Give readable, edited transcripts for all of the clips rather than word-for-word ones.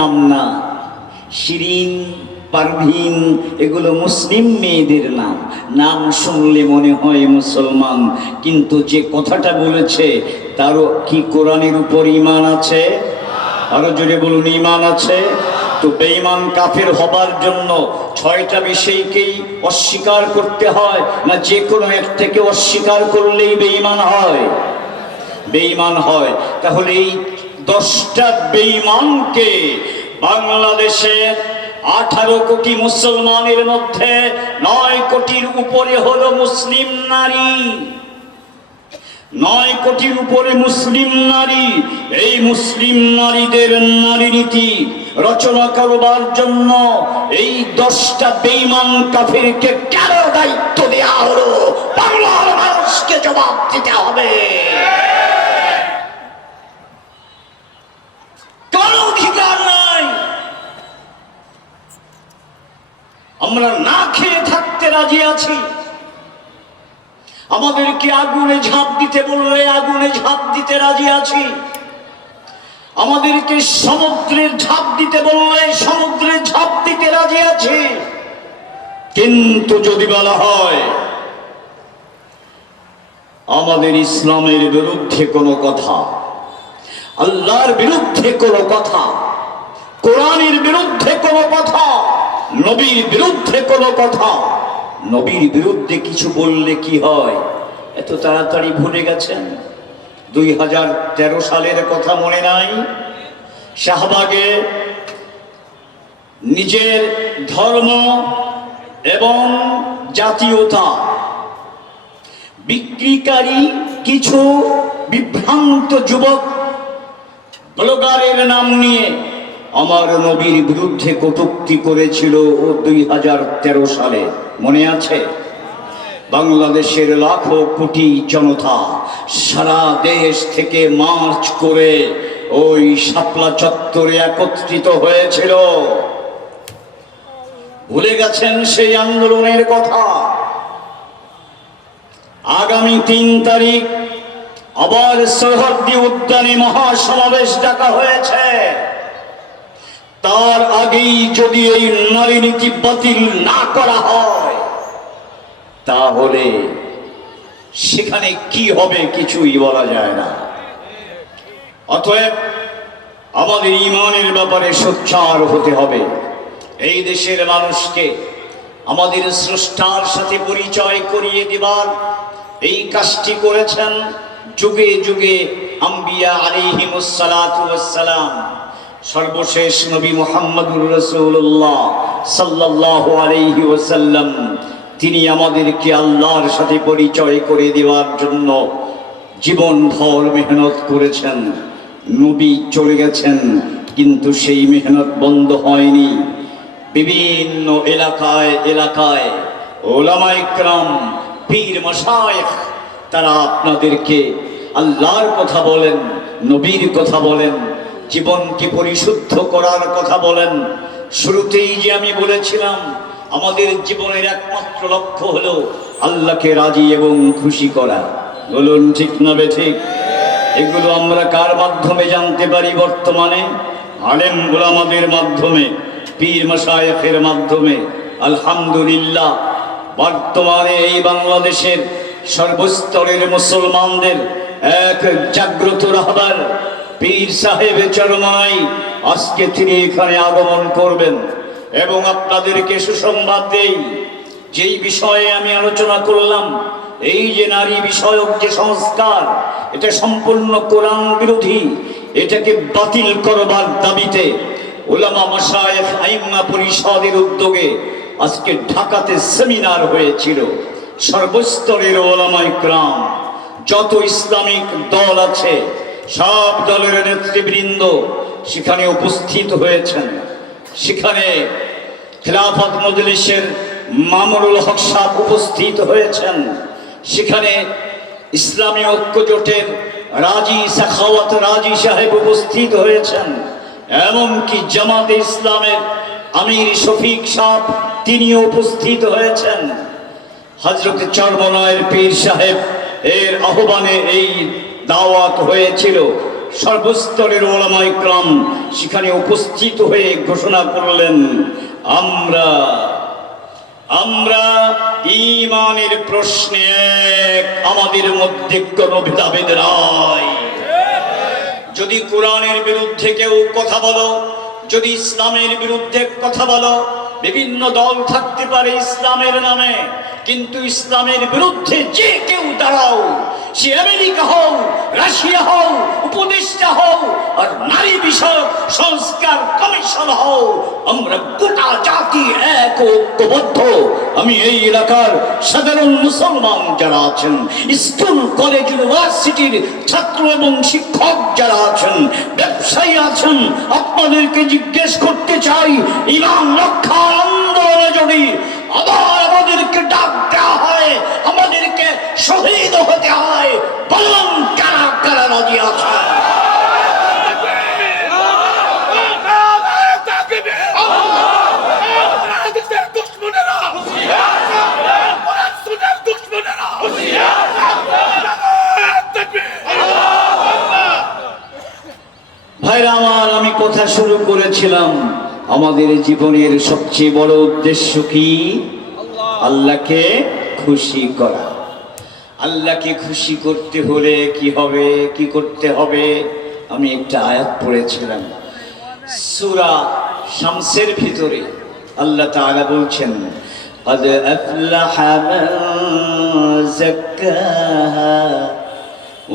নাম না, শিরিন, পারভিন এগুলো মুসলিম মেয়েদের নাম। নাম শুনলে মনে হয় মুসলমান, কিন্তু যে কথাটা বলেছে তারও কি কোরআনের উপর ঈমান আছে? আরো জোরে বলুন, ঈমান আছে? তো বেঈমান কাফের হবার জন্য 6টা বিষয়কেই অস্বীকার করতে হয়, না যে কোনো এক থেকে অস্বীকার করলেই বেঈমান হয়? বেঈমান হয়। তাহলে এই 10টা বেঈমানকে বাংলাদেশের 18 কোটি মুসলমানের মধ্যে 9 কোটির উপরে হলো মুসলিম নারী। 9 কোটির উপরে মুসলিম নারী। এই মুসলিম নারীদের নারী নীতি রচনা করবার জন্য এই 10টা বেঈমান কাফিরকে কেন দায়িত্ব দেওয়া হলো? বাংলার মানুষকে জবাব দিতে হবে। আমরা না খেয়ে থাকতে রাজি আছি, আমাদেরকে আগুনে ঝাঁপ দিতে বললে আগুনে ঝাঁপ দিতে রাজি আছি, আমাদেরকে সমুদ্রে ঝাঁপ দিতে বললে সমুদ্রে ঝাঁপ দিতে রাজি আছি। কিন্তু যদি বলা হয় আমাদের ইসলামের বিরুদ্ধে কোনো কথা, আল্লাহর বিরুদ্ধে কোনো কথা, কোরআনের বিরুদ্ধে কোনো কথা, নবীর বিরুদ্ধে কোনো কথা, নবীর বিরুদ্ধে কিছু বললে কি হয় এত তাড়াতাড়ি ভুলে গেছেন? 2013 সালের কথা মনে নাই? শাহবাগে নিজের ধর্ম এবং জাতীয়তা বিক্রিকারী কিছু বিভ্রান্ত যুবক ব্লগারের নাম নিয়ে আমার নবীর বিরুদ্ধে কটূক্তি করেছিল 2013 সালে, মনে আছে? বাংলাদেশের লাখো কোটি জনতা সারা দেশ থেকে মার্চ করে ওই শাপলা চত্বরে একত্রিত হয়েছিল। ভুলে গেছেন সেই আন্দোলনের কথা? আগামী 3 তারিখ আবার সোহরাওয়ার্দী উদ্যানে মহাসমাবেশ ডাকা হয়েছে। তার আগেই যদি এই নারী নীতি বাতিল না করা হয় তাহলে সেখানে কি হবে কিছুই বলা যায় না। অতএব আমাদের ঈমানের ব্যাপারে সোচ্চার হতে হবে। এই দেশের মানুষকে আমাদের স্রষ্টার সাথে পরিচয় করিয়ে দেবার এই কাজটি করেছেন যুগে যুগে আম্বিয়া আলাইহিমুস সালাতু ওয়াস সালাম। সর্বশেষ নবী মুহাম্মদুর রাসূলুল্লাহ সাল্লাল্লাহু আলাইহি ওয়াসাল্লাম, তিনি আমাদেরকে আল্লাহর সাথে পরিচয় করে দেওয়ার জন্য জীবনভর মেহনত করেছেন। নবী চলে গেছেন কিন্তু সেই মেহনত বন্ধ হয়নি। বিভিন্ন এলাকায় এলাকায় ওলামায়ে কেরাম, পীর মাশায়েখ, তারা আপনাদেরকে আল্লাহর কথা বলেন, নবীর কথা বলেন, জীবনকে পরিশুদ্ধ করার কথা বলেন। শুরুতেই যে আমি বলেছিলাম আমাদের জীবনের একমাত্র লক্ষ্য হলো আল্লাহকে রাজি এবং খুশি করা। বলুন ঠিক না বেঠিক? এগুলো আমরা কার মাধ্যমে জানতে পারি বর্তমানে? আলেম উলামাদের মাধ্যমে, পীর মাশায়েখের মাধ্যমে। আলহামদুলিল্লাহ, বর্তমানে এই বাংলাদেশের সর্বস্তরের মুসলমানদের এক জাগ্রত রাহবার পীর সাহেব চরমাই আজকে তিনি এখানে আগমন করবেন। এবং আপনাদেরকে সুসংবাদ দেই, যেই বিষয়ে আমি আলোচনা করলাম, এই যে নারী বিষয়ক যে সংস্কার, এটা সম্পূর্ণ কোরআন বিরোধী। এটাকে বাতিল করবার দাবিতে উলামা মাশায়েখ আইম্মা পরিষদের উদ্যোগে আজকে ঢাকাতে সেমিনার হয়েছিল। সর্বস্তরের উলামায়ে কেরাম, যত ইসলামিক দল আছে সব দলের নেতৃবৃন্দ সেখানে উপস্থিত হয়েছেন। সেখানে খেলাফত মজলিসের মামুনুল হক সাহেব উপস্থিত হয়েছেন। সেখানে ইসলামী ঐক্য জোটের রাজি সাখাওয়াত রাজি সাহেব উপস্থিত হয়েছেন। এমনকি জামাতে ইসলামের আমির শফিক সাহেব তিনিও উপস্থিত হয়েছেন। হযরত চরমনায়ের পীর সাহেব এর আহ্বানে এই দাওয়াত হয়েছিল। সর্বস্তরের ওলামা ইকরাম সেখানে উপস্থিত হয়ে ঘোষণা করলেন, আমরা ঈমানের প্রশ্নে এক, আমাদের মধ্যে কোনো ভেদাভেদ নাই। যদি কোরআনের বিরুদ্ধে কেউ কথা বলো, যদি ইসলামের বিরুদ্ধে কথা বলো, বিভিন্ন দল থাকতে পারে ইসলামের নামে, কিন্তু ইসলামের বিরুদ্ধে যে কেউ দাঁড়াও, সে আমেরিকা হও, রাশিয়া হও, উপদেষ্টা হও, আর নারী বিষয়ক সংস্কার কমিশন হও, আমরা গোটা জাতি এক ঐক্যবদ্ধ। আমি এই এলাকার সাধারণ মুসলমান যারা আছেন, স্কুল কলেজ ইউনিভার্সিটির ছাত্র এবং শিক্ষক যারা আছেন, ব্যবসায়ী আছেন, আপনাদেরকে জিজ্ঞেস করতে চাই, ইমান রক্ষার আন্দোলনে যদি আবার আমাদেরকে ডাক দেওয়া হয়, আমাদেরকে শহীদ হতে হয়, বলুন কারা কারা রাজি আছে? ভাইরা আমার, আমি কথা শুরু করেছিলাম, আমাদের জীবনের সবচেয়ে বড় উদ্দেশ্য কি? আল্লাহকে খুশি করা। আল্লাহকে খুশি করতে হলে কি হবে, কি করতে হবে? আমি একটা আয়াত পড়েছিলাম সূরা শামসের ভিতরে। আল্লাহ তাআলা বলছেন, قد أفلح من زكاها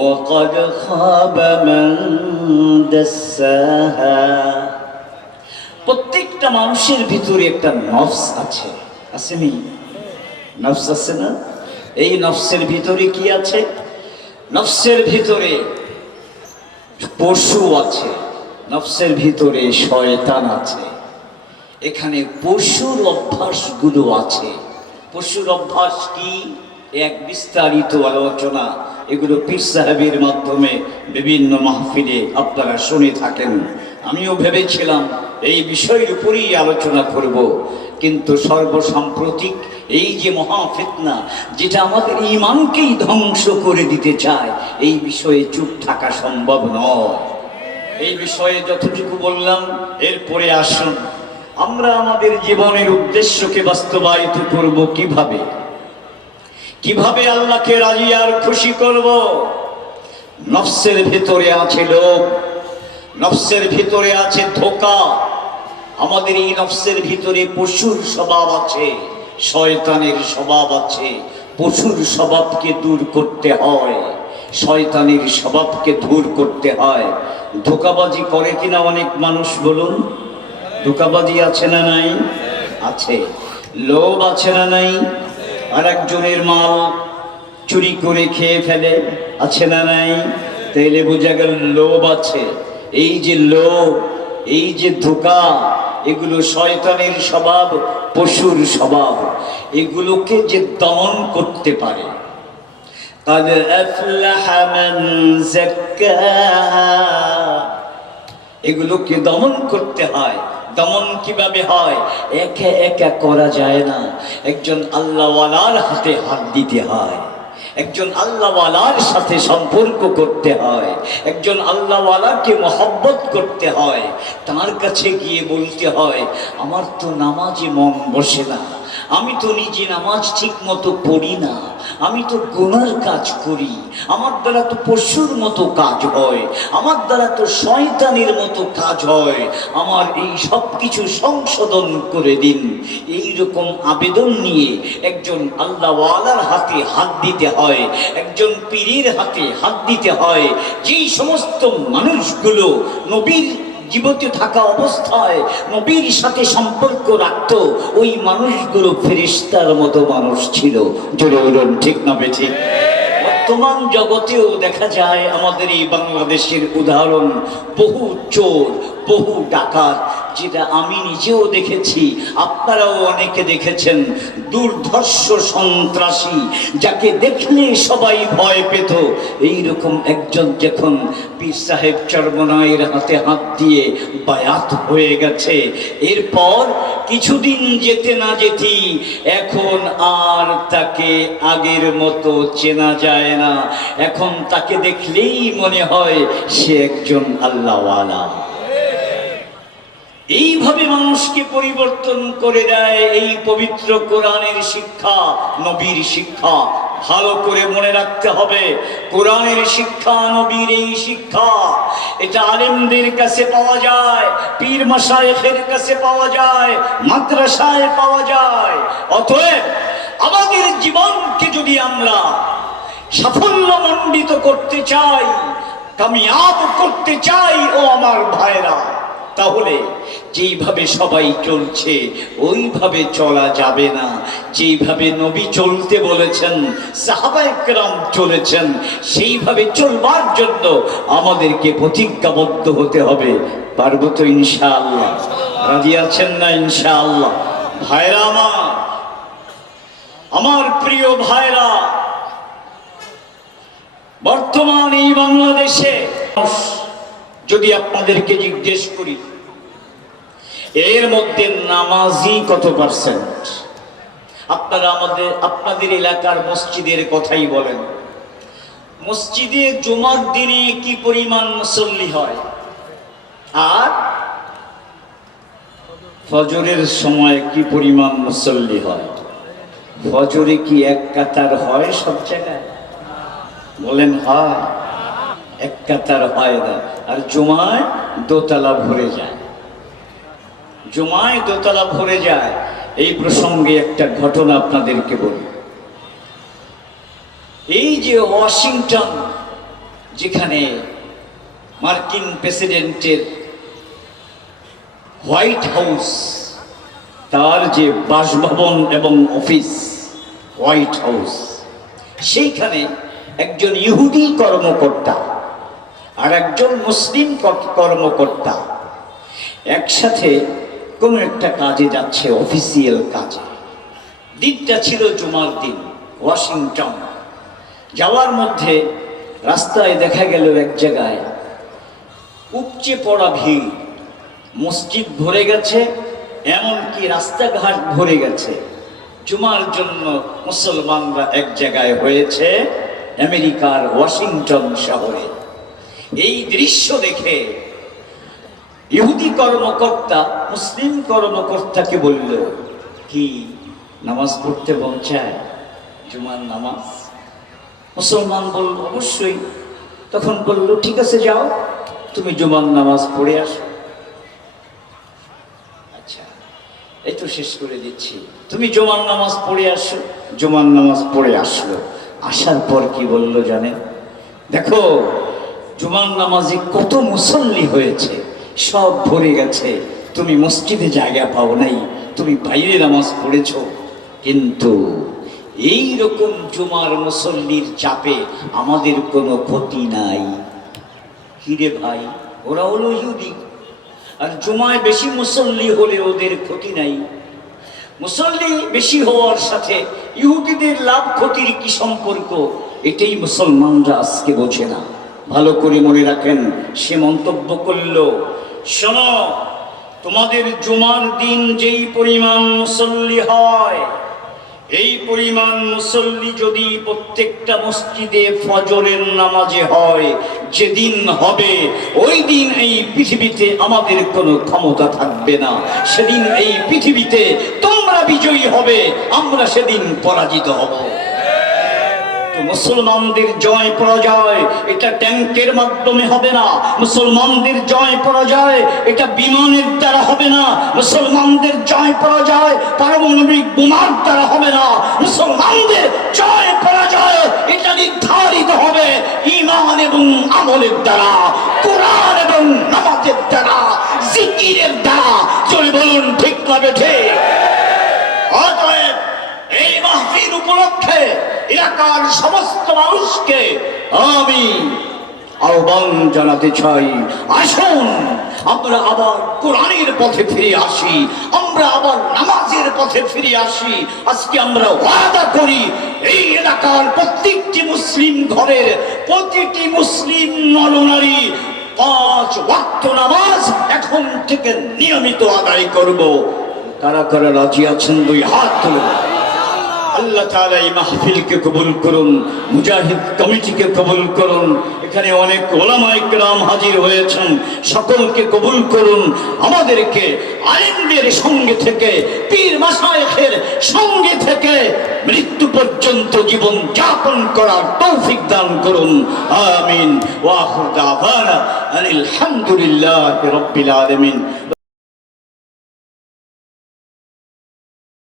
وقد خاب من دساها। প্রত্যেকটা মানুষের ভিতরে একটা নফস আছে, আসেনি? নফস আছে না? এই নফসের ভিতরে কি আছে? নফসের ভিতরে পশু আছে, নফসের ভিতরে শয়তান আছে। এখানে পশুর অভ্যাসগুলো আছে। পশুর অভ্যাস কি? এক বিস্তারিত আলোচনা, এগুলো পীর সাহেবের মাধ্যমে বিভিন্ন মাহফিলে আপনারা শুনে থাকেন। আমিও ভেবেছিলাম এই বিষয়ের উপরেই আলোচনা করব, কিন্তু সর্বসাম্প্রতিক এই যে মহা ফিতনা, যেটা আমাদের ঈমানকেই ধ্বংস করে দিতে চায়, এই বিষয়ে চুপ থাকা সম্ভব নয়। এই বিষয়ে যতটুকু বললাম, এরপরে আসুন আমরা আমাদের জীবনের উদ্দেশ্যকে বাস্তবায়িত করব কিভাবে? কিভাবে আল্লাহকে রাজি আর খুশি করব? নফসের ভিতরে আছে লোভ, নফসের ভিতরে আছে ধোঁকা। আমাদের এই নফসের ভিতরে পশুর স্বভাব আছে, শয়তানের স্বভাব আছে। পশুর স্বভাবকে দূর করতে হয়, শয়তানের স্বভাবকে দূর করতে হয়। ধোঁকাবাজি করে কিনা অনেক মানুষ, বলুন? ধোঁকাবাজি আছে না নাই? আছে। লোভ আছে না নাই? আর একজনের মাল চুরি করে খেয়ে ফেলে, আছে না নাই? তাইলে বোঝা গেল লোভ আছে। এই যে লোভ, এই যে ধোঁকা, এগুলো শয়তানের স্বভাব, পশুর স্বভাব। এগুলোকে যে দমন করতে পারে, قد أفلح من زكاها, এগুলোকে দমন করতে হয়। দমন কিভাবে হয়? একা একা করা যায় না, একজন আল্লাহওয়ালার হাতে হাত দিতে হয়, একজন আল্লাহওয়ালার সাথে সম্পর্ক করতে হয়, একজন আল্লাহওয়ালাকে মহব্বত করতে হয়। তার কাছে গিয়ে বলতে হয়, আমার তো নামাজে মন বসে না, আমি তো নিজে নামাজ ঠিক মতো পড়ি না, আমি তো গুনার কাজ করি, আমার দ্বারা তো পশুর মতো কাজ হয়, আমার দ্বারা তো শয়তানের মতো কাজ হয়, আমার এই সব কিছু সংশোধন করে দিন। এই রকম আবেদন নিয়ে একজন আল্লাহওয়ালার হাতে হাত দিতে হয়, একজন পীরের হাতে হাত দিতে হয়। যেই সমস্ত মানুষগুলো নবীর জীবিত থাকা অবস্থায় নবীর সাথে সম্পর্ক রাখত, ওই মানুষগুলো ফেরেশতার মতো মানুষ ছিল। জোরে বলুন ঠিক না বেঠিক? বর্তমান জগতেও দেখা যায় আমাদের এই বাংলাদেশের উদাহরণ, বহু চোর, বহু ডাকাত, যেটা আমি নিজেও দেখেছি, আপনারাও অনেকে দেখেছেন। দুর্ধর্ষ সন্ত্রাসী, যাকে দেখলে সবাই ভয় পেত, এইরকম একজন যখন পীর সাহেব চরমনাইয়ের হাতে হাত দিয়ে বায়াত হয়ে গেছে, এরপর কিছুদিন যেতে না যেতেই এখন আর তাকে আগের মতো চেনা যায় না। এখন তাকে দেখলেই মনে হয় সে একজন আল্লাহওয়ালা। এইভাবে মানুষকে পরিবর্তন করে দেয় এই পবিত্র কোরআনের শিক্ষা, নবীর শিক্ষা। ভালো করে মনে রাখতে হবে, কোরআনের শিক্ষা, নবীর এই শিক্ষা, এটা আলেমদের কাছে পাওয়া যায়, পীর মাশায়েখের কাছে পাওয়া যায়, মাদ্রাসায় পাওয়া যায়। অতএব আমাদের জীবনকে যদি আমরা সাফল্যমণ্ডিত করতে চাই, কামিয়াব করতে চাই, ও আমার ভাইরা, তাহলে যেইভাবে সবাই চলছে ওইভাবে চলা যাবে না। যেইভাবে নবী চলতে বলেছেন, সাহাবায়ে কেরাম চলেছেন, সেইভাবে চলবার জন্য আমাদেরকে প্রতিজ্ঞাবদ্ধ হতে হবে। পারবো তো ইনশাআল্লাহ? রাজি আছেন না ইনশাআল্লাহ? ভাইরা আমার প্রিয় ভাইরা, বর্তমান এই বাংলাদেশে যদি আপনাদেরকে জিজ্ঞেস করি, এর মধ্যে নামাজি কত পার্সেন্ট? আপনারা আপনাদের এলাকার মসজিদের কথাই বলেন। মসজিদে জুমার দিনে কি পরিমাণ মুসল্লি হয়, আর ফজরের সময় কি পরিমাণ মুসল্লি হয়? ফজরে কি এক কাতার হয় সব জায়গায়? বলেন হয়? এক কাতার হয় না। আর জুমায় দোতলা ভরে যায়, জুমায় দোতলা ভরে যায়। এই প্রসঙ্গে একটা ঘটনা আপনাদেরকে বলি। এই যে ওয়াশিংটন, যেখানে মার্কিন প্রেসিডেন্টের হোয়াইট হাউস, তার যে বাসভবন এবং অফিস হোয়াইট হাউস, সেইখানে একজন ইহুদি কর্মকর্তা আর একজন মুসলিম কর্মকর্তা একসাথে কোনো একটা কাজে যাচ্ছে, অফিসিয়াল কাজে। দিনটা ছিল জুমার দিন। ওয়াশিংটন যাওয়ার মধ্যে রাস্তায় দেখা গেল এক জায়গায় উপচে পড়া ভিড়, মসজিদ ভরে গেছে, এমনকি রাস্তাঘাট ভরে গেছে। জুমার জন্য মুসলমানরা এক জায়গায় হয়েছে, আমেরিকার ওয়াশিংটন শহরে। এই দৃশ্য দেখে ইহুদি কর্মকর্তা মুসলিম কর্মকর্তাকে বলল, কি নামাজ পড়তে মন চায়? জুমার নামাজ? মুসলমান বলল, অবশ্যই। তখন বলল, ঠিক আছে, যাও, তুমি জুমার নামাজ পড়ে আসো। আচ্ছা, এই তো শেষ করে দিচ্ছি, তুমি জুমার নামাজ পড়ে আসো। জুমার নামাজ পড়ে আসলো। আসার পর কি বলল জানেন? দেখো জুমার নামাজে কত মুসল্লি হয়েছে, সব ভরে গেছে, তুমি মসজিদে জায়গা পাও নাই, তুমি বাইরে নামাজ পড়েছ। কিন্তু এই রকম জুমার মুসল্লির চাপে আমাদের কোনো ক্ষতি নাই। কিরে ভাই, ওরা হলো ইহুদি, আর জুমায় বেশি মুসল্লি হলে ওদের ক্ষতি নাই। মুসল্লি বেশি হওয়ার সাথে ইহুদিদের লাভ ক্ষতির কি সম্পর্ক? এটাই মুসলমানরা আজকে বোঝে না। ভালো করে মনে রাখেন। সে মন্তব্য করল, শোনো, তোমাদের জুমার দিন যেই পরিমাণ মুসল্লি হয়, এই পরিমাণ মুসল্লি যদি প্রত্যেকটা মসজিদে ফজরের নামাজে হয়, যেদিন হবে ওই দিন এই পৃথিবীতে আমাদের কোনো ক্ষমতা থাকবে না। সেদিন এই পৃথিবীতে তোমরা বিজয়ী হবে, আমরা সেদিন পরাজিত হব। মুসলমানদের জয় পরাজয় এটা ট্যাঙ্কের মাধ্যমে হবে না। মুসলমানদের জয় পরাজয় এটা বিমানের দ্বারা হবে না। মুসলমানদের জয় পরাজয় পারমাণবিক বোমার দ্বারা হবে না। মুসলমানদের জয় পরাজয় এটা নির্ধারিত হবে ঈমান এবং আমলের দ্বারা, কোরআন এবং নামাজের দ্বারা, জিকিরের দ্বারা। চলে বলুন ঠিক না বেঠে? অতএব এই মাহফিল উপলক্ষে এলাকার সমস্ত মানুষকে আমি আহ্বান জানাতে চাই, আসুন আমরা আবার কোরআনের পথে ফিরে আসি, আমরা আবার নামাজের পথে ফিরে আসি। আজকে আমরা ওয়াদা করি, এই এলাকার প্রত্যেকটি মুসলিম ঘরের প্রতিটি মুসলিম নরনারী 5 ওয়াক্ত নামাজ এখন থেকে নিয়মিত আদায় করব। কারা কারা রাজি আছেন 2 হাত তুলুন। আল্লাহ তাআলা এই মাহফিলকে কবুল করুন, মুজাহিদ কমিটিকে কবুল করুন। এখানে অনেক ওলামায়ে কেরাম হাজির হয়েছেন, সকলকে কবুল করুন। আমাদেরকে আলেমদের সঙ্গে থেকে, পীর মাশায়েখের সঙ্গে থেকে মৃত্যু পর্যন্ত জীবন যাপন করার তৌফিক দান করুন। আমিন। ওয়া আখিরু দাওয়ানা আলহামদুলিল্লাহি রাব্বিল আলামিন।